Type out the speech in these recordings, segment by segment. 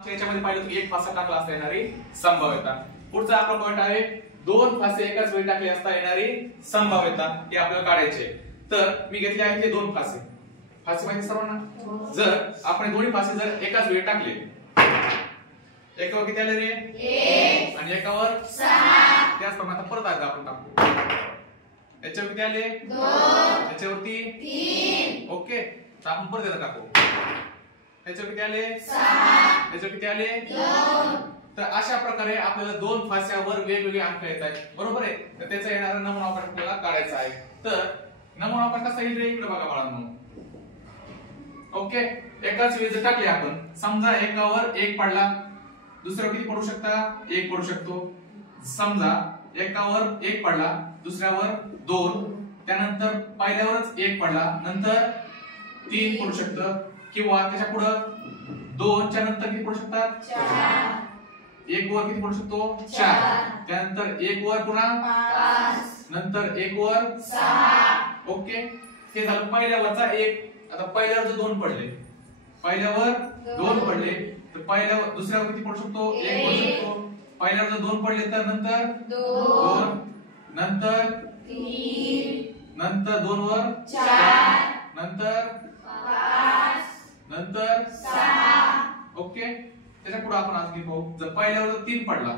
याच्यामध्ये पाहिलं तर एक फासा टाकला असता येणारी संभाव्यता। पुढचा आपला पॉइंट आहे दोन फासे एकाच वेळी टाकले असता येणारी संभाव्यता, हे आपल्याला काढायचे। तर मी घेतले आहेत ते दोन फासे। फासे माहिती सर्वांना? जर आपण दोन्ही फासे जर एकाच वेळी टाकले, एकावर किती आले रे? 1 आणि एकावर 6। त्याचप्रमाणे आता परत एकदा आपण टाकू। याच्यावर किती आले? 2, याच्यावरती 3। ओके, तर आपण परत एकदा टाकू। याच्यावर किती आले? 6, याच्यावर किती आले? 2। तर अशा प्रकारे आपल्याला दोन फास्यावर वेगवेगळे अंक येत आहेत, बरोबर आहे? तर त्याचा येणारा नमुना आपण आपल्याला काढायचा आहे। तर नमुना आपण कसा येईल रे? इकडे बघा बाळांनो। ओके, एकाच वेळी जर टाकले आपण, समजा एकावर 1 पडला, दुसऱ्यावर किती पडू शकता? 1 पडू शकतो। समजा एकावर 1 पडला, दुसऱ्यावर 2, त्यानंतर पहिल्यावरच 1 पडला, नंतर 3 पडू शकतं, किंवा त्याच्या पुढे 2 च्या नंतर किती पडू शकतात? 4। 1 वर किती पडू शकतो? 4। त्यानंतर 1 वर पुन्हा 5, नंतर 1 वर 6। ओके, हे झालं पहिल्यावरचा 1। आता पहिल्यावर जर 2 पडले, पहिल्यावर 2 पडले, तर पहिल्यावर दुसऱ्यावर किती पडू शकतो? 1 पडू शकतो। पहिल्यावर जर 2 पडले तर नंतर 2, नंतर 3, नंतर 2 वर 4, नंतर 5, नंतर 6। ओके, त्याच्या पुढे आपण आज पाहू। जर पहिल्यावर जर 3 पडला,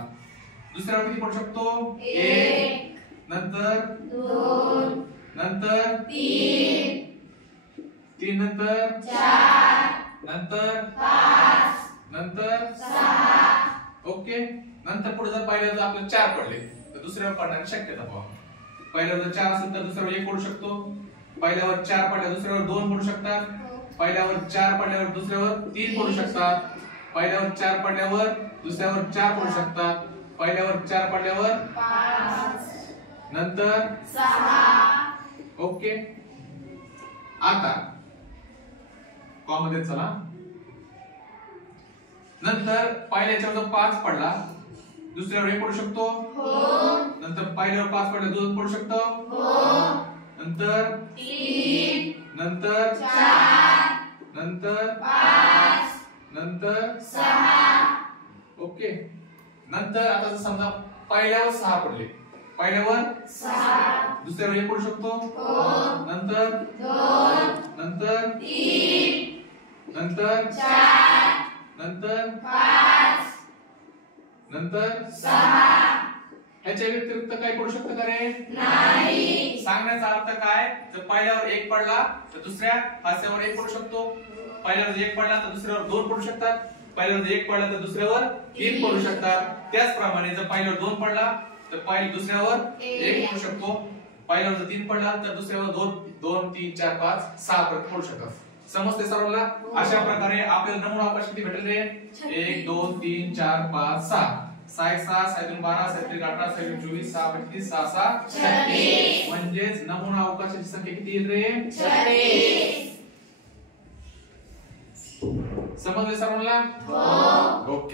दुसऱ्यावर किती पडू शकतो? 1, नंतर 2, नंतर 3, 3 नंतर 4, नंतर 5, नंतर 6। ओके, नंतर पुढे जर पहिल्यावर जर आपल्याला 4 पडले, तर दुसऱ्यावर पडण्याची शक्यता पाहू। पहिल्यावर जर 4 असेल तर दुसऱ्यावर 1 पडू शकतो। पहिल्यावर 4 पडल्यावर दुसऱ्यावर 2 पडू शकतात। पहिल्यावर 4 पडल्यावर दुसऱ्यावर 3 पडू शकतात। पहिल्यावर 4 पडल्यावर दुसऱ्यावर 4 पडू शकतात। पहिल्यावर 4 पडल्यावर 5, नंतर 6। ओके, आता कॉमध्ये चला। नंतर पहिल्याच्यावर जर 5 पडला, दुसऱ्यावर 1 पडू शकतो। नंतर पहिल्यावर 5 पडल्यावर 2 पडू शकतो। नंतर 3, नंतर 4, नंतर 5, नंतर 6। ओके, नंतर आता जर समजा पहिल्यावर 6 पडले, पहिल्यावर 6, दुसऱ्यावर 1 पडू शकतो। नंतर 2, नंतर 3, नंतर 4, नंतर 5, नंतर 6। ह्याच्या व्यतिरिक्त काय पडू शकतं का रे? नाही। सांगण्याचा अर्थ काय? जर पहिल्यावर 1 पडला तर दुसऱ्या फास्यावर 1 पडू शकतो। पहिल्यावर 1 पडला तर दुसऱ्यावर 2 पडू शकतात। पहिल्यावर 1 पडला तर दुसऱ्यावर 3 पडू शकतात। त्याचप्रमाणे जर पहिल्यावर 2 पडला तर दुसऱ्यावर 1 पडू शकतो। पहिल्यावर जर 3 पडला तर दुसऱ्यावर 2, 3, 4, 5, 6 पर्यंत पडू शकतात। समजते सर्वांना? अशा प्रकारे आपल्याला नमुना अवकाश किती भेटेल रे? 1, 2, 3, 4, 5, 6। 6 1 6, 6 2 12, 6 3 18, 6 2 24, 6 35, 6 6 36। म्हणजेच नमुना अवकाशाची संख्या किती येईल रे? 36। समजले सर्वांना? हो। ओके।